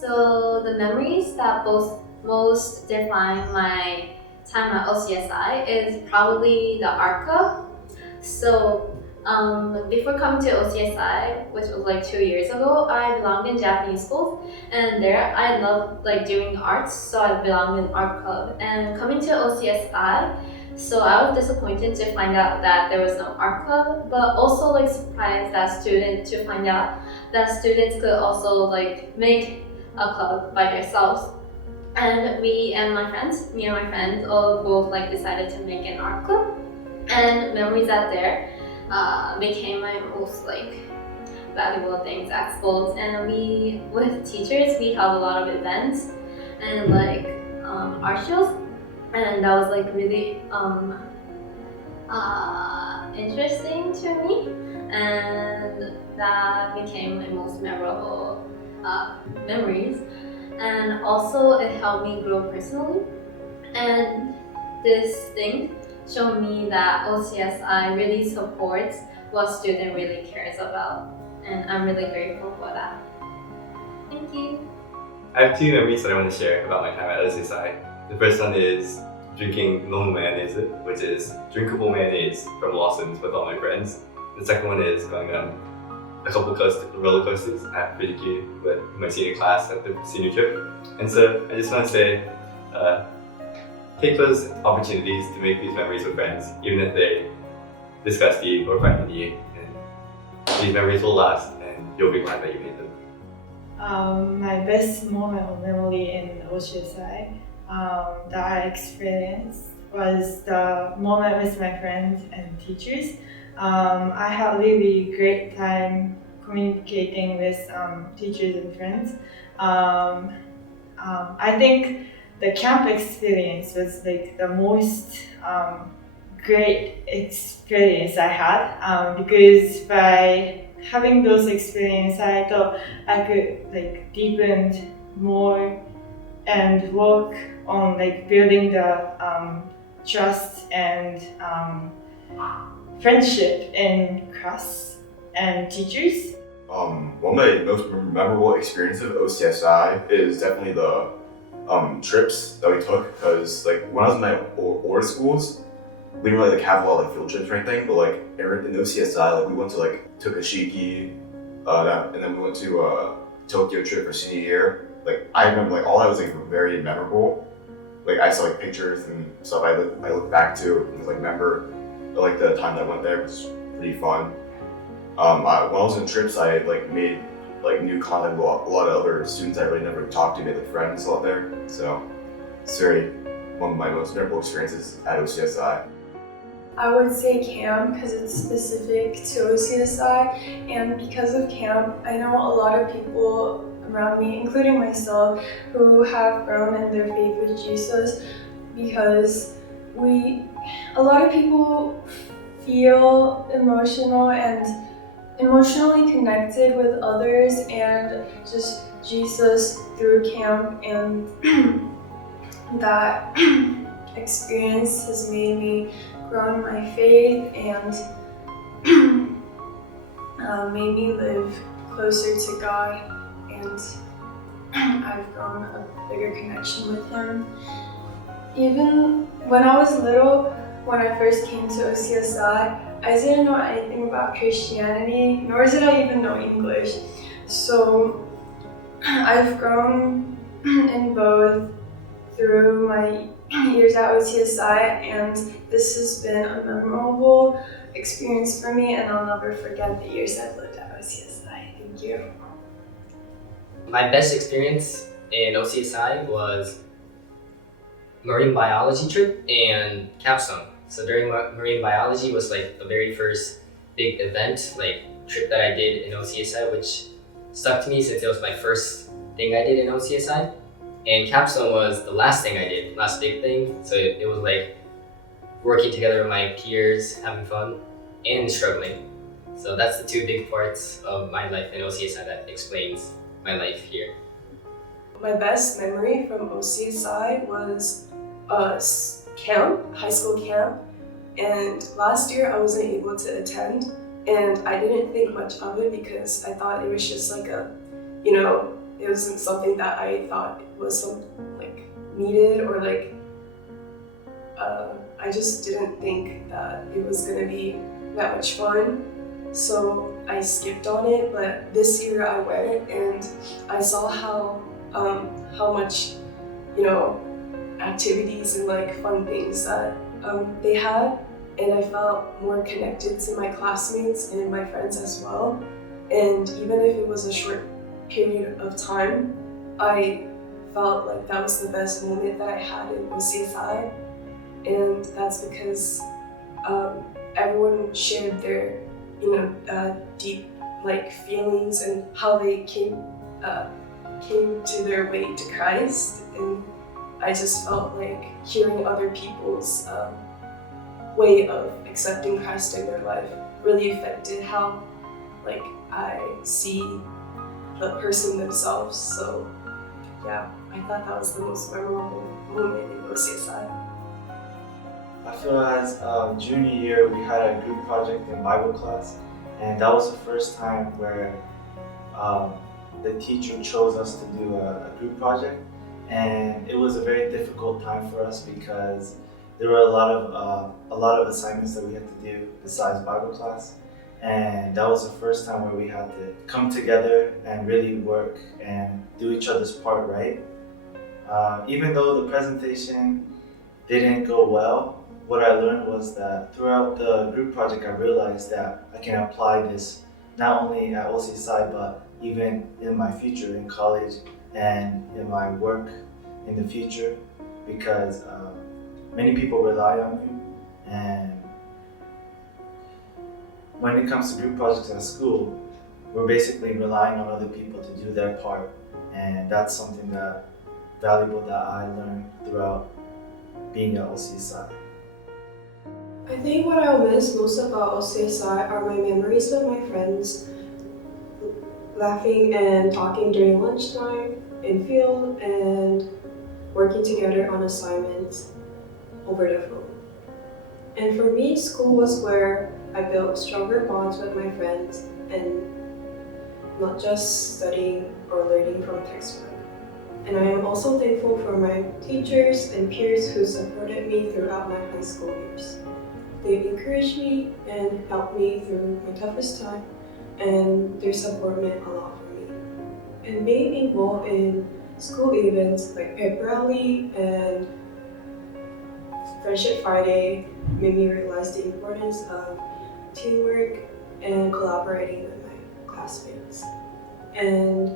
So the memories that most define my time at OCSI is probably the art club. So before coming to OCSI, which was like 2 years ago, I belonged in Japanese schools, and there I loved like doing arts, so I belonged in art club. And coming to OCSI, so I was disappointed to find out that there was no art club, but also like surprised that student to find out that students could also like make a club by themselves. And me and my friends, all both like decided to make an art club. And memories out there became my most like valuable things at schools. And we, with teachers, we held a lot of events and like art shows, and that was like really interesting to me, and that became my most memorable memories. And also, it helped me grow personally. And this thing showed me that OCSI really supports what student really cares about, and I'm really grateful for that. Thank you. I have two memories that I want to share about my time at OCSI. The first one is drinking normal mayonnaise, which is drinkable mayonnaise from Lawson's with all my friends. The second one is going on a couple roller coasters at Pretty Cute with my senior class at the senior trip. And so I just want to say, take those opportunities to make these memories with friends, even if they disgust you or frighten you. And these memories will last, and you'll be glad that you made them. My best moment or memory in OCSI that I experienced was the moment with my friends and teachers. I had a really great time communicating with teachers and friends. I think the camp experience was like the most great experience I had because by having those experiences, I thought I could like deepen more and work on like building the trust and friendship in class and teachers. One of my most memorable experiences of OCSI is definitely the trips that we took, because like when I was in my older schools, we didn't really like have a lot of like field trips or anything, but like in OCSI, like we went to like Tokushiki, and then we went to Tokyo trip for senior year. Like I remember like all that was like very memorable. Like I saw like pictures and stuff I look back to and like remember like the time that I went there was pretty fun. When I was in trips, I like made like new contact with a lot of other students I really never talked to, made like friends out there. So it's very one of my most memorable experiences at OCSI. I would say camp because it's specific to OCSI, and because of camp, I know a lot of people around me, including myself, who have grown in their faith with Jesus, because a lot of people feel emotional and emotionally connected with others and just Jesus through camp, and that experience has made me grow in my faith and made me live closer to God, and I've grown a bigger connection with Him. Even when I was little, when I first came to OCSI, I didn't know anything about Christianity, nor did I even know English. So I've grown in both through my years at OCSI, and this has been a memorable experience for me, and I'll never forget the years I've lived at OCSI. Thank you. My best experience in OCSI was marine biology trip and capstone. So during marine biology was like the very first big event, like trip that I did in OCSI, which stuck to me since it was my first thing I did in OCSI. And capstone was the last thing I did, last big thing. So it was like working together with my peers, having fun, and struggling. So that's the two big parts of my life in OCSI that explains my life here. My best memory from OCSI was camp, high school camp. And last year I wasn't able to attend, and I didn't think much of it because I thought it was just like it it wasn't something that I thought was needed, or I just didn't think that it was gonna be that much fun. So I skipped on it, but this year I went and I saw how much, activities and fun things that they had, and I felt more connected to my classmates and my friends as well. And even if it was a short period of time, I felt like that was the best moment that I had in OCSI, and that's because everyone shared their deep feelings and how they came to their way to Christ. And I just felt like hearing other people's way of accepting Christ in their life really affected how I see the person themselves. So yeah, I thought that was the most memorable moment in OCSI. I feel as junior year we had a group project in Bible class, and that was the first time where the teacher chose us to do a group project, and it was a very difficult time for us because there were a lot of assignments that we had to do besides Bible class, and that was the first time where we had to come together and really work and do each other's part right. Even though the presentation didn't go well, what I learned was that throughout the group project I realized that I can apply this not only at OCSI but even in my future in college and in my work in the future, because many people rely on you, and when it comes to group projects at school, we're basically relying on other people to do their part, and that's something that valuable that I learned throughout being at OCSI. I think what I'll miss most about OCSI are my memories with my friends, laughing and talking during lunchtime, in field, and working together on assignments over the phone. And for me, school was where I built stronger bonds with my friends, and not just studying or learning from textbook. And I am also thankful for my teachers and peers who supported me throughout my high school years. They encouraged me and helped me through my toughest time, and their support meant a lot for me. And being involved in school events like Pep Rally and Friendship Friday made me realize the importance of teamwork and collaborating with my classmates. And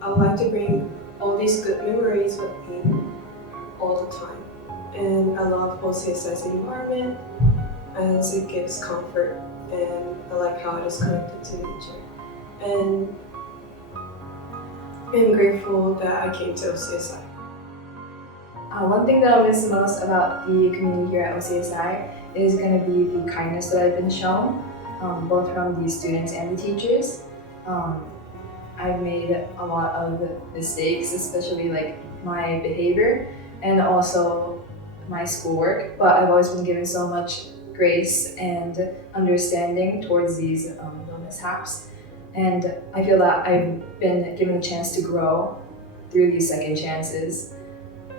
I would like to bring all these good memories with me all the time. And I love OCSI's environment as it gives comfort, and I like how it is connected to nature. And I'm grateful that I came to OCSI. One thing that I'll miss most about the community here at OCSI is going to be the kindness that I've been shown, both from the students and the teachers. I've made a lot of mistakes, especially my behavior and also my schoolwork, but I've always been given so much grace and understanding towards these little mishaps. And I feel that I've been given a chance to grow through these second chances.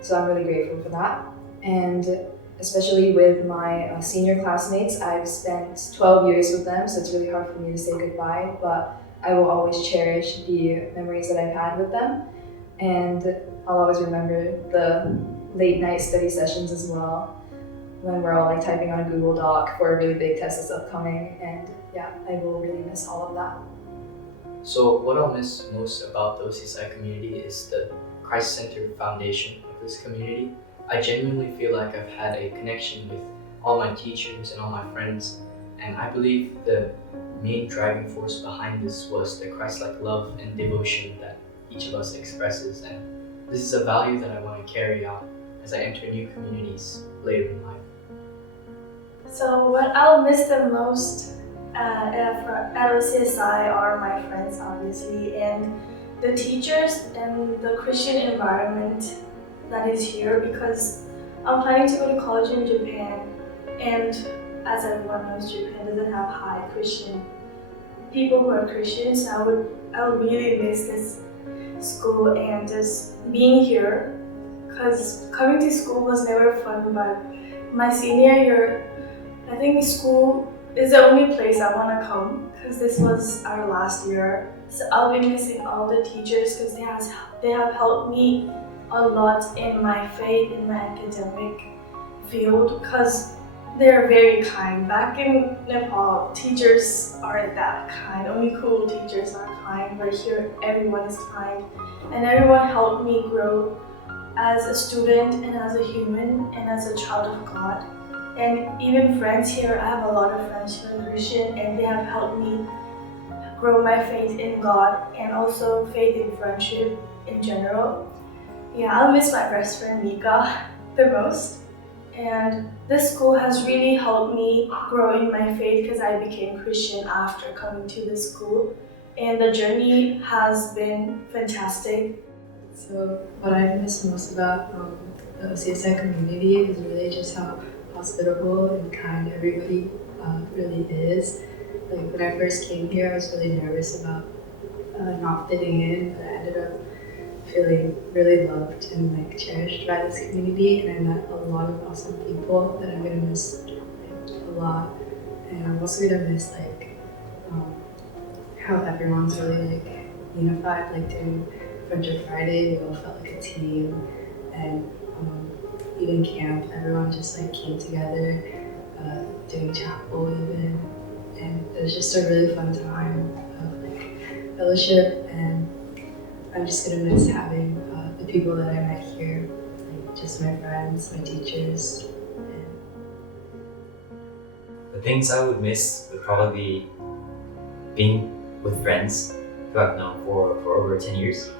So I'm really grateful for that. And especially with my senior classmates, I've spent 12 years with them, so it's really hard for me to say goodbye, but I will always cherish the memories that I've had with them. And I'll always remember the late night study sessions as well, when we're all typing on a Google Doc for a really big test that's upcoming. And yeah, I will really miss all of that. So what I'll miss most about the OCSI community is the Christ-centered foundation of this community. I genuinely feel like I've had a connection with all my teachers and all my friends, and I believe the main driving force behind this was the Christ-like love and devotion that each of us expresses, and this is a value that I want to carry out as I enter new communities later in life. So what I'll miss the most at OCSI are my friends, obviously, and the teachers and the Christian environment that is here, because I'm planning to go to college in Japan, and as everyone knows, Japan doesn't have high Christian people who are Christians. So I would really miss school and just being here. Because coming to school was never fun, but my senior year, I think school is the only place I want to come because this was our last year. So I'll be missing all the teachers because they have helped me a lot in my faith, in my academic field, because they're very kind. Back in Nepal, teachers aren't that kind. Only cool teachers are kind, but here everyone is kind. And everyone helped me grow as a student and as a human and as a child of God. And even friends here, I have a lot of friends who are Christian and they have helped me grow my faith in God and also faith in friendship in general. Yeah, I'll miss my best friend Mika the most. And this school has really helped me grow in my faith because I became Christian after coming to this school. And the journey has been fantastic. So what I miss most about the OCSI community is really just how hospitable and kind everybody really is. Like when I first came here, I was really nervous about not fitting in, but I ended up feeling really loved and like cherished by this community, and I met a lot of awesome people that I'm gonna miss a lot. And I'm also gonna miss like how everyone's really like unified. Like during Friendship Friday, we all felt like a team, and even camp, everyone just like came together, doing chapel even, and it was just a really fun time of like fellowship. And I'm just gonna miss having the people that I met here, like just my friends, my teachers. The things I would miss would probably be being with friends who I've known for over 10 years,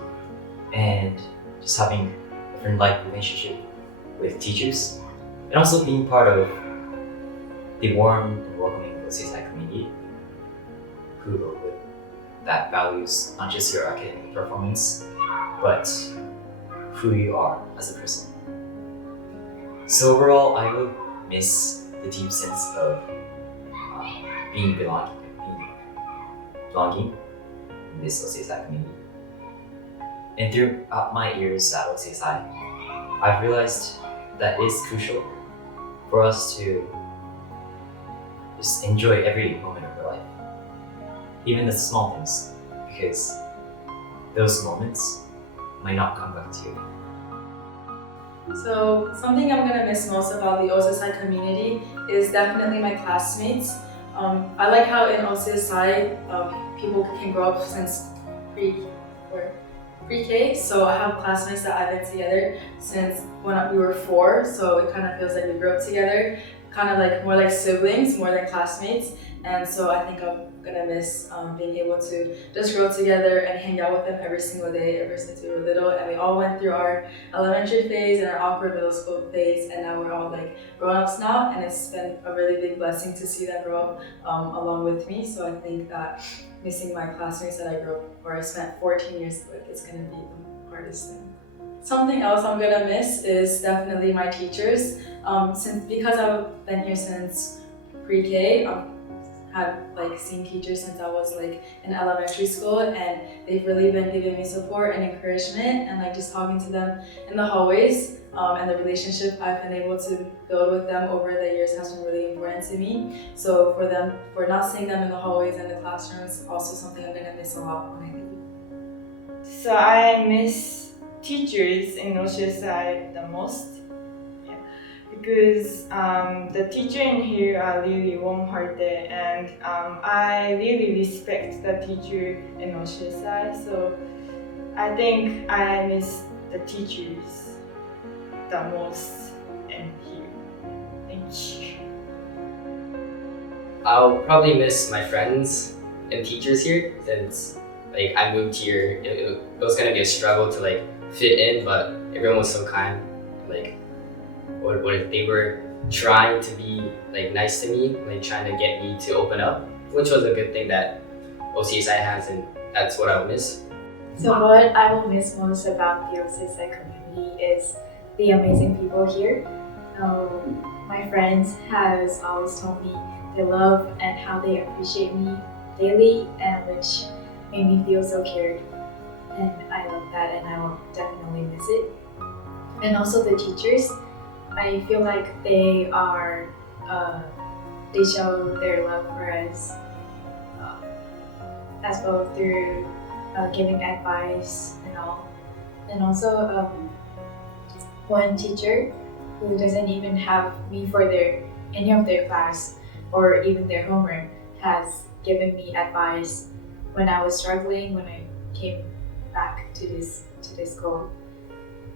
and just having a friend-like relationship with teachers, and also being part of the warm and welcoming OCSI community that values not just your academic performance, but who you are as a person. So overall, I will miss the deep sense of belonging in this OCSI community. And throughout my years at OCSI, I've realized that it's crucial for us to just enjoy every moment of our life, even the small things, because those moments might not come back to you. So something I'm gonna miss most about the OCSI community is definitely my classmates. I like how in OCSI people can grow up since pre-K, so I have classmates that I've been together since when we were 4, so it kind of feels like we grew up together, kind of like more like siblings more than classmates. And so I think I'm gonna miss being able to just grow together and hang out with them every single day ever since we were little. And we all went through our elementary phase and our awkward middle school phase, and now we're all like grown-ups now, and it's been a really big blessing to see them grow up along with me. So I think that missing my classmates that I grew up or I spent 14 years with is gonna be the hardest thing. Something else I'm gonna miss is definitely my teachers. Because I've been here since pre-K, had like seen teachers since I was like in elementary school, and they've really been giving me support and encouragement, and like just talking to them in the hallways, and the relationship I've been able to build with them over the years has been really important to me. So for not seeing them in the hallways and the classrooms, also something I'm gonna miss a lot when I leave. So I miss teachers in OCSI the most. Because the teacher in here are really warm-hearted, and I really respect the teacher in OCSI. So I think I miss the teachers the most in here. Thank you. I'll probably miss my friends and teachers here, since like I moved here. It was gonna be a struggle to like fit in, but everyone was so kind. Like, what if they were trying to be like nice to me, like trying to get me to open up, which was a good thing that OCSI has, and that's what I'll miss. So what I will miss most about the OCSI community is the amazing people here. My friends has always told me they love and how they appreciate me daily, and which made me feel so cared. and I love that, and I will definitely miss it. And also the teachers, I feel like they show their love for us as well through giving advice and all. And also one teacher who doesn't even have me for any of their class or even their homework has given me advice when I was struggling when I came back to this school,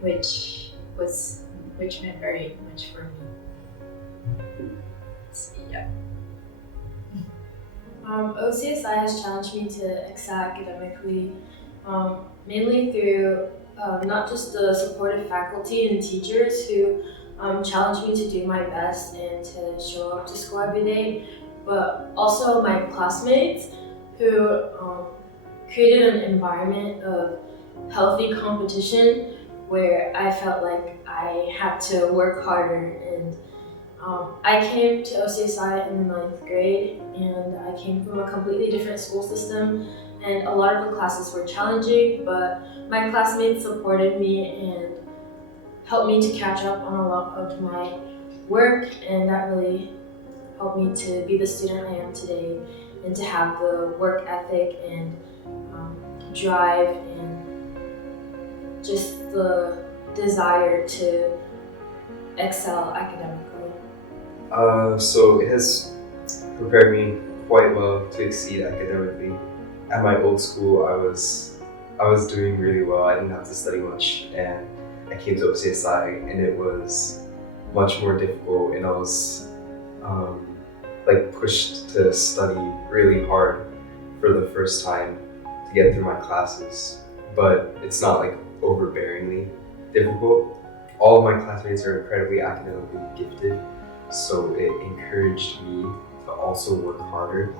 which meant very much for me. Yeah. OCSI has challenged me to excel academically, mainly through not just the supportive faculty and teachers who challenge me to do my best and to show up to school every day, but also my classmates who created an environment of healthy competition where I felt like I had to work harder. And I came to OCSI in the 9th grade, and I came from a completely different school system, and a lot of the classes were challenging, but my classmates supported me and helped me to catch up on a lot of my work, and that really helped me to be the student I am today and to have the work ethic and drive and just the desire to excel academically. So it has prepared me quite well to exceed academically. At my old school, I was doing really well. I didn't have to study much, and I came to OCSI, and it was much more difficult, and I was pushed to study really hard for the first time to get through my classes. But it's not overbearingly difficult. All of my classmates are incredibly academically gifted, so it encouraged me to also work harder.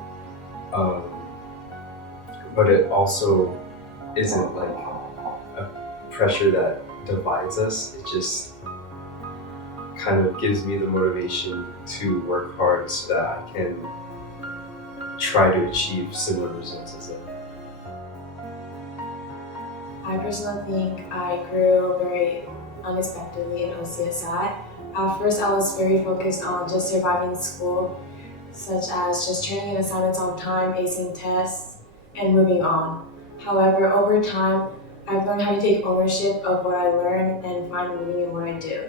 But it also isn't a pressure that divides us. It just kind of gives me the motivation to work hard so that I can try to achieve similar results as them. I personally think I grew very unexpectedly in OCSI. At first, I was very focused on just surviving school, such as just turning in assignments on time, acing tests, and moving on. However, over time, I've learned how to take ownership of what I learn and find meaning in what I do.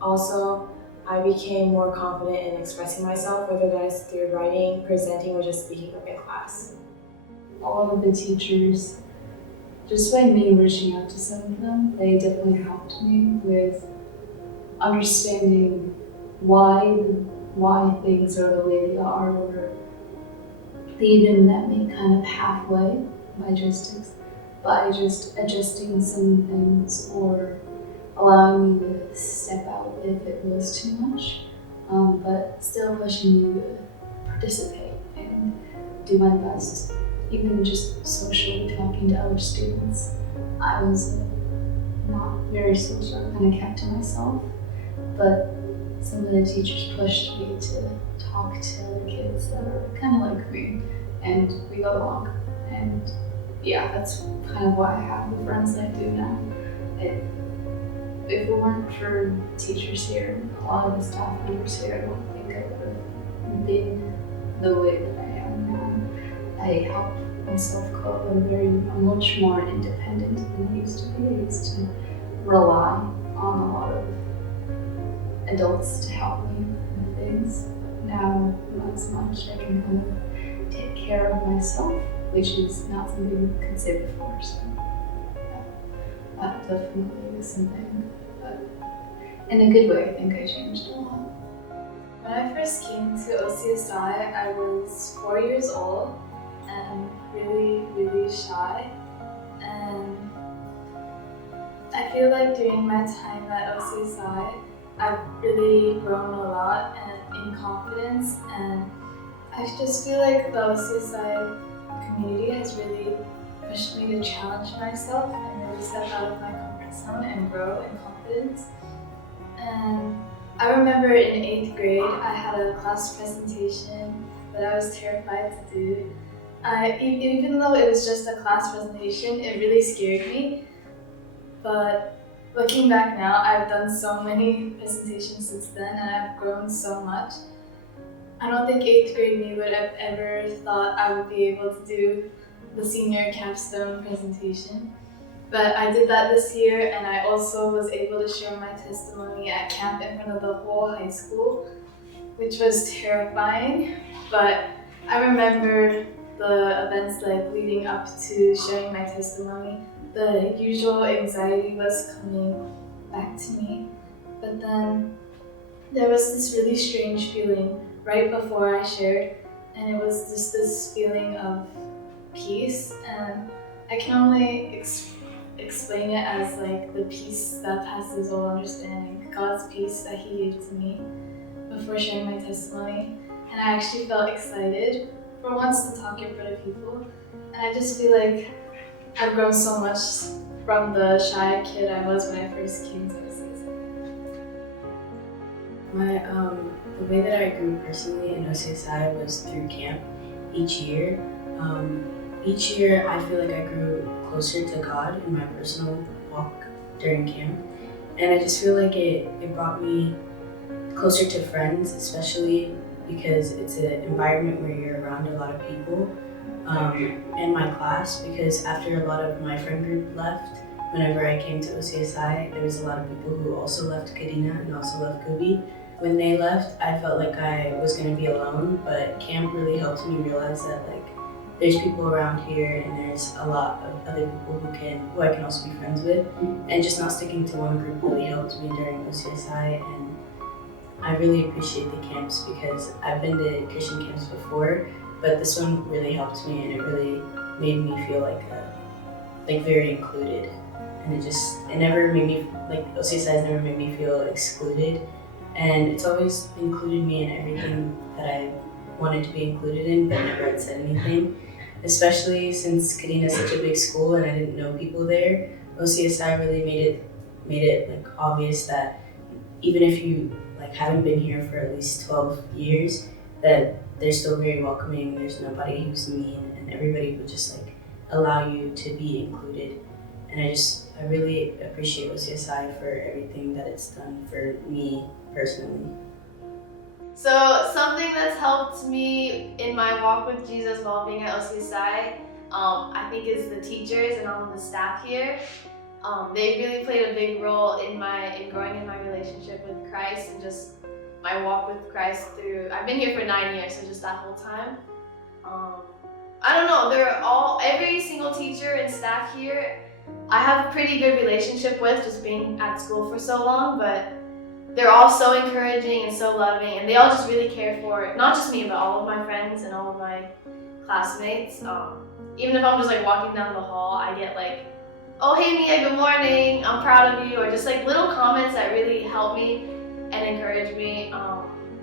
Also, I became more confident in expressing myself, whether that's through writing, presenting, or just speaking up in class. All of the teachers, just by me reaching out to some of them, they definitely helped me with understanding why things are the way they are, or they even met me kind of halfway by just adjusting some things or allowing me to step out if it was too much, but still pushing me to participate and do my best. Even just socially talking to other students, I was not very social, kind of kept to myself, but some of the teachers pushed me to talk to other kids that are kind of like me, and we got along. And yeah, that's kind of why I have the friends that I do now. If it weren't for teachers here, a lot of the staff members here, I don't think I would have been the way that I am now. I help myself cope. I'm much more independent than I used to be. I used to rely on a lot of adults to help me with things. Now, not as much. I can kind of take care of myself, which is not something you could say before. So yeah, that definitely is something. But in a good way, I think I changed a lot. When I first came to OCSI, I was 4 years old and really, really shy. And I feel like during my time at OCSI, I've really grown a lot in confidence, and I just feel like the OCSI community has really pushed me to challenge myself and really step out of my comfort zone and grow in confidence. And I remember in 8th grade, I had a class presentation that I was terrified to do, Even though it was just a class presentation, it really scared me. But looking back now, I've done so many presentations since then and I've grown so much. I don't think 8th grade me would have ever thought I would be able to do the senior capstone presentation. But I did that this year, and I also was able to share my testimony at camp in front of the whole high school, which was terrifying. But I remember the events like leading up to sharing my testimony. The usual anxiety was coming back to me, but then there was this really strange feeling right before I shared, and it was just this feeling of peace, and I can only explain it as like the peace that passes all understanding, God's peace that He gave to me before sharing my testimony. And I actually felt excited for once to talk in front of people, and I just feel like I've grown so much from the shy kid I was when I first came to OCSI. The way that I grew personally in OCSI was through camp each year. Each year I feel like I grew closer to God in my personal walk during camp. And I just feel like it brought me closer to friends, especially because it's an environment where you're around a lot of people. In my class, because after a lot of my friend group left, whenever I came to OCSI, there was a lot of people who also left Kadena and also left Kubi. When they left, I felt like I was going to be alone, but camp really helped me realize that there's people around here and there's a lot of other people who I can also be friends with, and just not sticking to one group really helped me during OCSI. And I really appreciate the camps because I've been to Christian camps before, but this one really helped me and it really made me feel like very included. And it never made me, OCSI has never made me feel excluded. And it's always included me in everything that I wanted to be included in, but never had said anything. Especially since Kadena is such a big school and I didn't know people there, OCSI really made it obvious that even if you haven't been here for at least 12 years, that they're still very welcoming. There's nobody who's mean, and everybody would just allow you to be included. And I really appreciate OCSI for everything that it's done for me personally. So something that's helped me in my walk with Jesus while being at OCSI, I think is the teachers and all of the staff here. They really played a big role in growing in my relationship with Christ and just my walk with Christ I've been here for 9 years, so just that whole time. I don't know, every single teacher and staff here, I have a pretty good relationship with just being at school for so long, but they're all so encouraging and so loving, and they all just really care for, not just me, but all of my friends and all of my classmates. Even if I'm just walking down the hall, I get oh hey Mia, good morning, I'm proud of you, or just little comments that really help me and encourage me,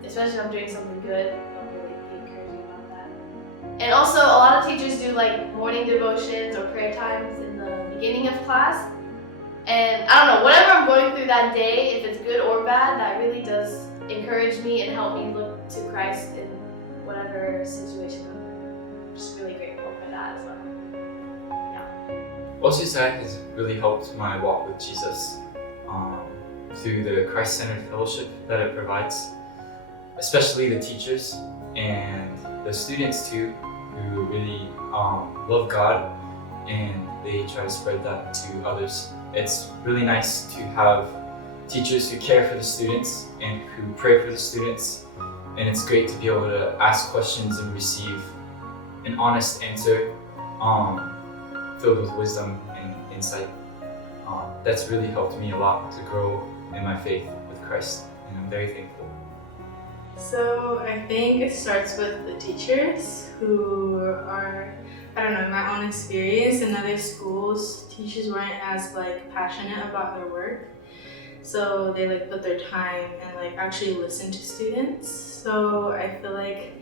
especially if I'm doing something good. They'll really be encouraging about that. And also, a lot of teachers do morning devotions or prayer times in the beginning of class. And I don't know, whatever I'm going through that day, if it's good or bad, that really does encourage me and help me look to Christ in whatever situation I'm in. I'm just really grateful for that as well. OCSI has really helped my walk with Jesus through the Christ-centered fellowship that it provides, especially the teachers and the students too, who really love God and they try to spread that to others. It's really nice to have teachers who care for the students and who pray for the students, and it's great to be able to ask questions and receive an honest answer filled with wisdom and insight. That's really helped me a lot to grow in my faith with Christ, and I'm very thankful. So I think it starts with the teachers who are, I don't know, in my own experience in other schools, teachers weren't as passionate about their work. So they put their time and actually listen to students. So I feel like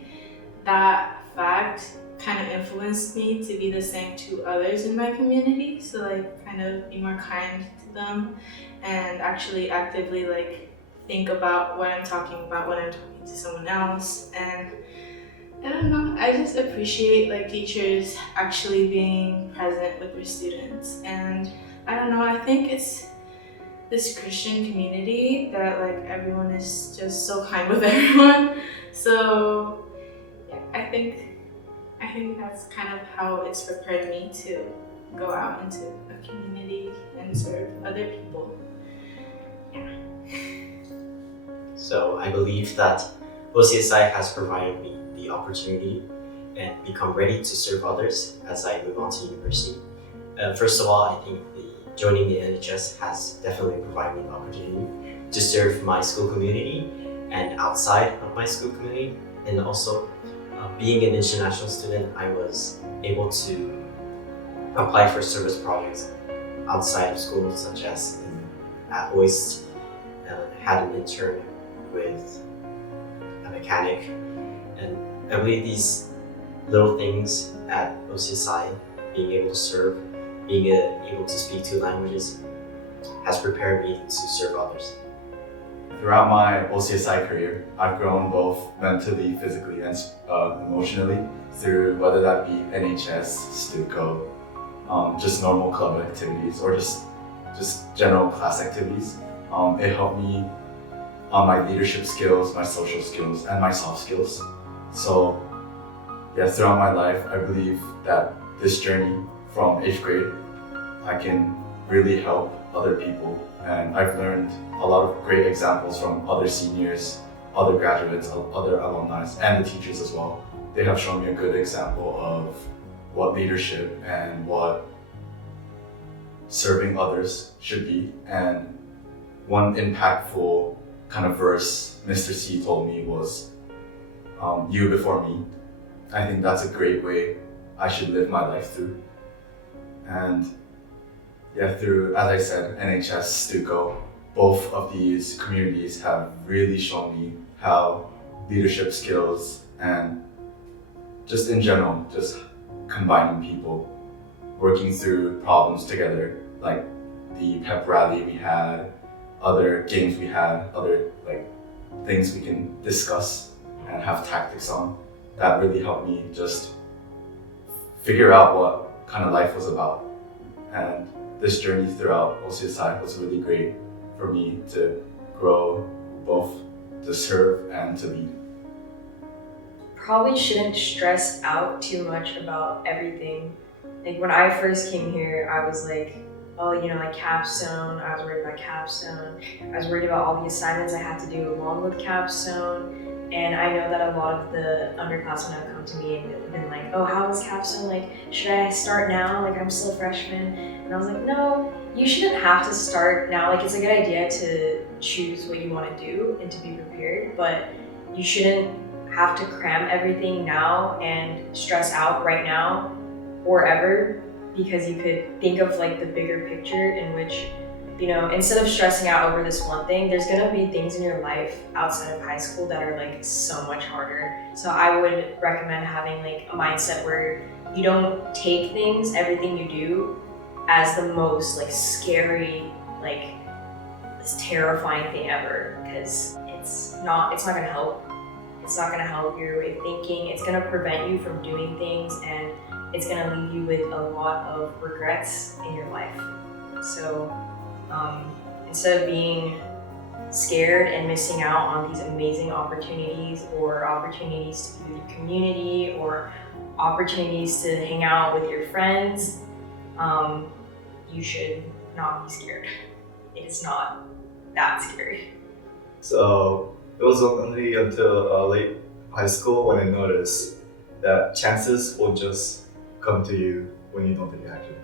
that fact kind of influenced me to be the same to others in my community. So kind of be more kind to them and actually actively think about what I'm talking about when I'm talking to someone else. And I don't know, I just appreciate like teachers actually being present with their students. And I don't know, I think it's this Christian community that like everyone is just so kind with everyone. So yeah, I think that's kind of how it's prepared me to go out into a community and serve other people. So I believe that OCSI has provided me the opportunity and become ready to serve others as I move on to university. First of all, I think joining the NHS has definitely provided me the opportunity to serve my school community and outside of my school community. And also, being an international student, I was able to apply for service projects outside of school, such as at OIST, had an intern with a mechanic. And I believe these little things at OCSI, being able to serve, being able to speak two languages, has prepared me to serve others. Throughout my OCSI career, I've grown both mentally, physically, and emotionally through whether that be NHS, Stuco, just normal club activities, or just general class activities. It helped me on my leadership skills, my social skills, and my soft skills. So yeah, throughout my life, I believe that this journey from 8th grade, I can really help other people. And I've learned a lot of great examples from other seniors, other graduates, other alumni, and the teachers as well. They have shown me a good example of what leadership and what serving others should be. And one impactful kind of verse Mr. C told me was, you before me. I think that's a great way I should live my life through. And yeah, through, as I said, NHS, Stuco, both of these communities have really shown me how leadership skills and just in general, just combining people, working through problems together, like the pep rally we had, other games we had, other like things we can discuss and have tactics on. That really helped me just figure out what kind of life was about. And this journey throughout OCSI was really great for me to grow, both to serve and to lead. Probably shouldn't stress out too much about everything. Like when I first came here, I was like, oh, you know, like capstone, I was worried about capstone. I was worried about all the assignments I had to do along with capstone. And I know that a lot of the underclassmen have come to me and been like, oh, how is capstone? Like, should I start now? Like, I'm still a freshman. And I was like, no, you shouldn't have to start now. Like, it's a good idea to choose what you want to do and to be prepared, but you shouldn't have to cram everything now and stress out right now or ever, because you could think of like the bigger picture in which, you know, instead of stressing out over this one thing, there's gonna be things in your life outside of high school that are like so much harder. So I would recommend having like a mindset where you don't take things, everything you do, as the most like scary, like this terrifying thing ever, because it's not gonna help. It's not gonna help your way of thinking. It's gonna prevent you from doing things, and it's gonna leave you with a lot of regrets in your life. So instead of being scared and missing out on these amazing opportunities, or opportunities to be with your community, or opportunities to hang out with your friends, you should not be scared. It is not that scary. So it was only until late high school when I noticed that chances will just come to you when you don't take action.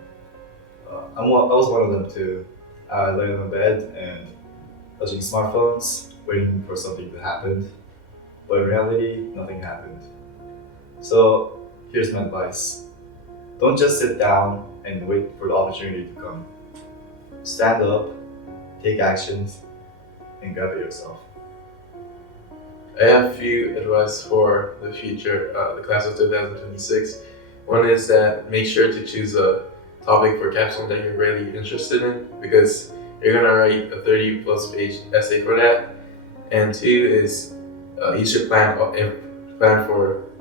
I was one of them too. I lay on my bed and touching smartphones, waiting for something to happen. But in reality, nothing happened. So here's my advice. Don't just sit down and wait for the opportunity to come. Stand up, take actions, and grab it yourself. I have a few advice for the future, the class of 2026. One is that make sure to choose a topic for capstone that you're really interested in, because you're gonna write a 30+ page essay for that. And two is you should plan for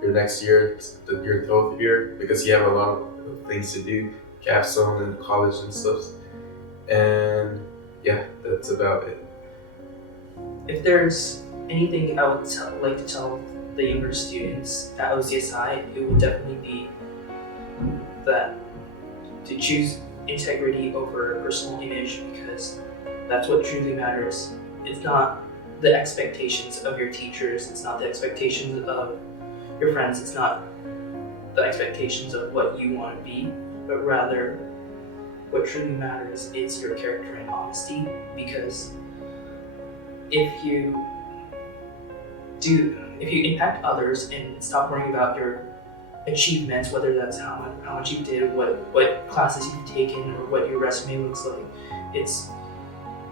your next year, your 12th year, because you have a lot of things to do, capstone and college and stuff. And yeah, that's about it. If there's anything I would like to tell the younger students at OCSI, it would definitely be that to choose integrity over personal image, because that's what truly matters. It's not the expectations of your teachers, it's not the expectations of your friends, it's not the expectations of what you want to be, but rather what truly matters is your character and honesty. Because if you impact others and stop worrying about your achievements, whether that's how much you did, what classes you've taken, or what your resume looks like, it's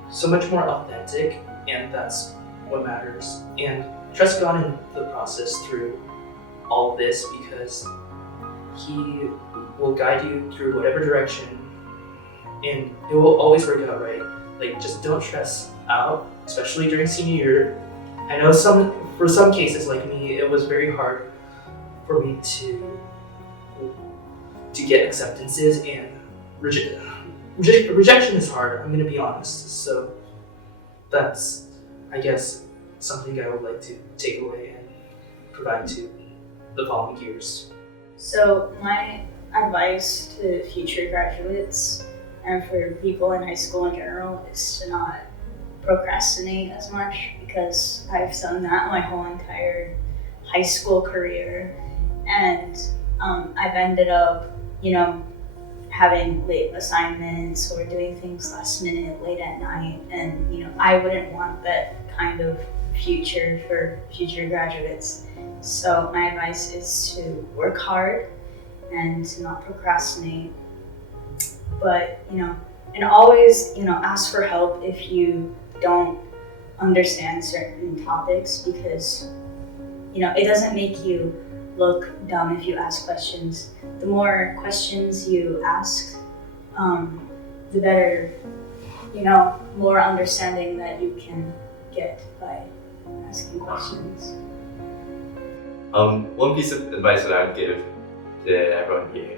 so much more authentic, and that's what matters. And trust God in the process through all of this, because He will guide you through whatever direction, and it will always work out right. Like, just don't stress out, especially during senior year. I know for some cases like me, it was very hard for me to get acceptances, and rejection is hard, I'm gonna be honest. So that's, I guess, something I would like to take away and provide to the following years. So my advice to future graduates and for people in high school in general is to not procrastinate as much, because I've done that my whole entire high school career, and I've ended up, having late assignments or doing things last minute, late at night, and I wouldn't want that kind of future for future graduates. So my advice is to work hard and to not procrastinate, but and always ask for help if you don't understand certain topics, because it doesn't make you look dumb if you ask questions. The more questions you ask, the better, more understanding that you can get by asking questions. One piece of advice that I would give to everyone here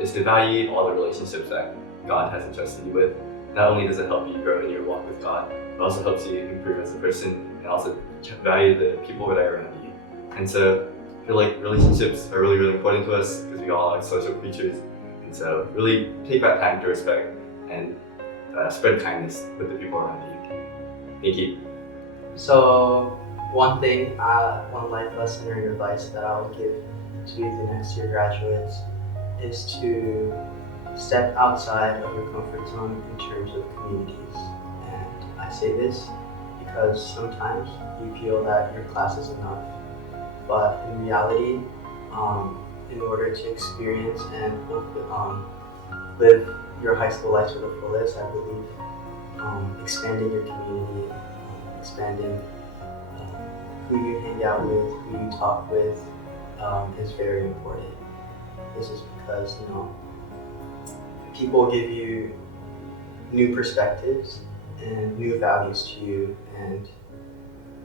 is to value all the relationships that God has entrusted you with. Not only does it help you grow in your walk with God, it also helps you improve as a person, and also value the people that are around you. And so I feel like relationships are really, really important to us, because we all are social creatures. And so really take that time to respect and spread kindness with the people around you. Thank you. So one life lesson or advice that I would give to the next year graduates is to step outside of your comfort zone in terms of communities. And I say this because sometimes you feel that your class is enough, but in reality, in order to experience and live your high school life to the fullest, I believe expanding your community, expanding who you hang out with, who you talk with, is very important. This is because people give you new perspectives and new values to you, and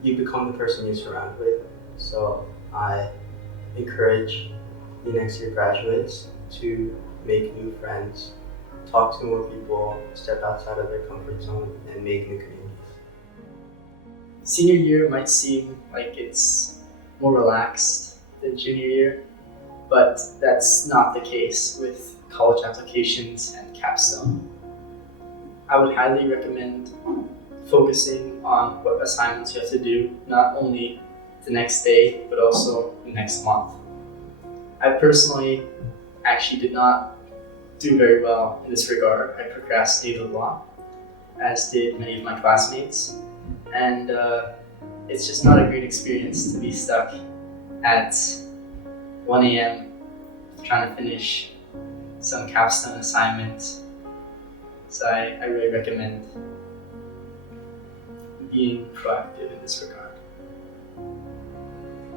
you become the person you surround with. So I encourage the next year graduates to make new friends, talk to more people, step outside of their comfort zone, and make new communities. Senior year might seem like it's more relaxed than junior year, but that's not the case with college applications and capstone. I would highly recommend focusing on what assignments you have to do, not only the next day, but also the next month. I personally actually did not do very well in this regard. I procrastinated a lot, as did many of my classmates. And it's just not a great experience to be stuck at 1 a.m. trying to finish some capstone assignment. So I really recommend being proactive in this regard.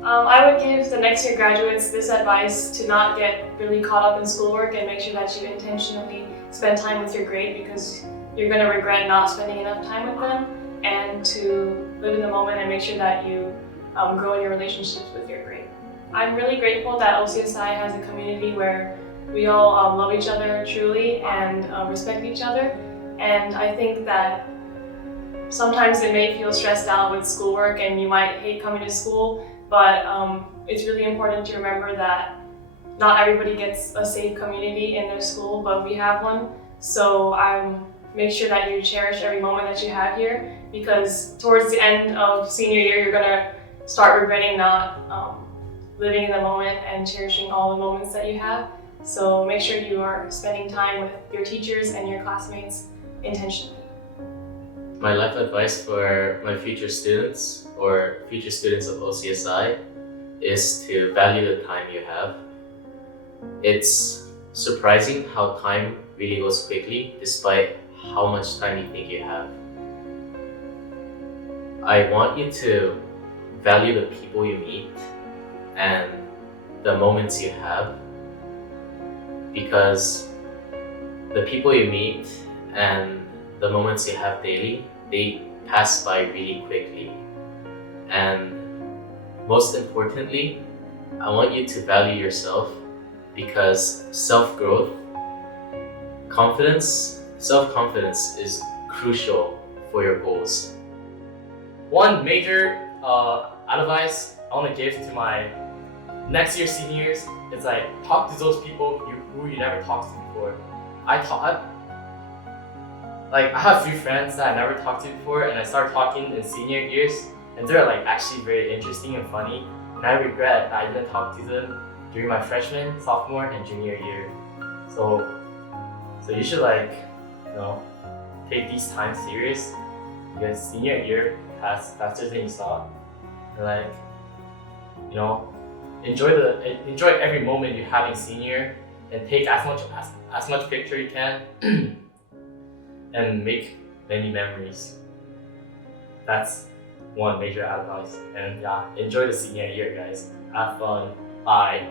I would give the next year graduates this advice to not get really caught up in schoolwork and make sure that you intentionally spend time with your grade, because you're going to regret not spending enough time with them, and to live in the moment and make sure that you grow in your relationships with your grade. I'm really grateful that OCSI has a community where we all love each other truly and respect each other. And I think that sometimes it may feel stressed out with schoolwork and you might hate coming to school, but it's really important to remember that not everybody gets a safe community in their school, but we have one. So make sure that you cherish every moment that you have here, because towards the end of senior year, you're gonna start regretting not living in the moment and cherishing all the moments that you have. So make sure you are spending time with your teachers and your classmates intentionally. My life advice for my future students or future students of OCSI is to value the time you have. It's surprising how time really goes quickly despite how much time you think you have. I want you to value the people you meet and the moments you have, because the people you meet and the moments you have daily, they pass by really quickly. And most importantly, I want you to value yourself, because self-growth, self-confidence is crucial for your goals. One major advice I want to give to my next year seniors is like, talk to those people who you never talked to before. I have a few friends that I never talked to before, and I started talking in senior years, and they're like actually very interesting and funny. And I regret that I didn't talk to them during my freshman, sophomore, and junior year. So you should take these times serious, because senior year passed faster than you thought. And enjoy every moment you have in senior, and take as much picture you can, and make many memories. That's one major advice. And yeah, enjoy the senior year, guys. Have fun. Bye.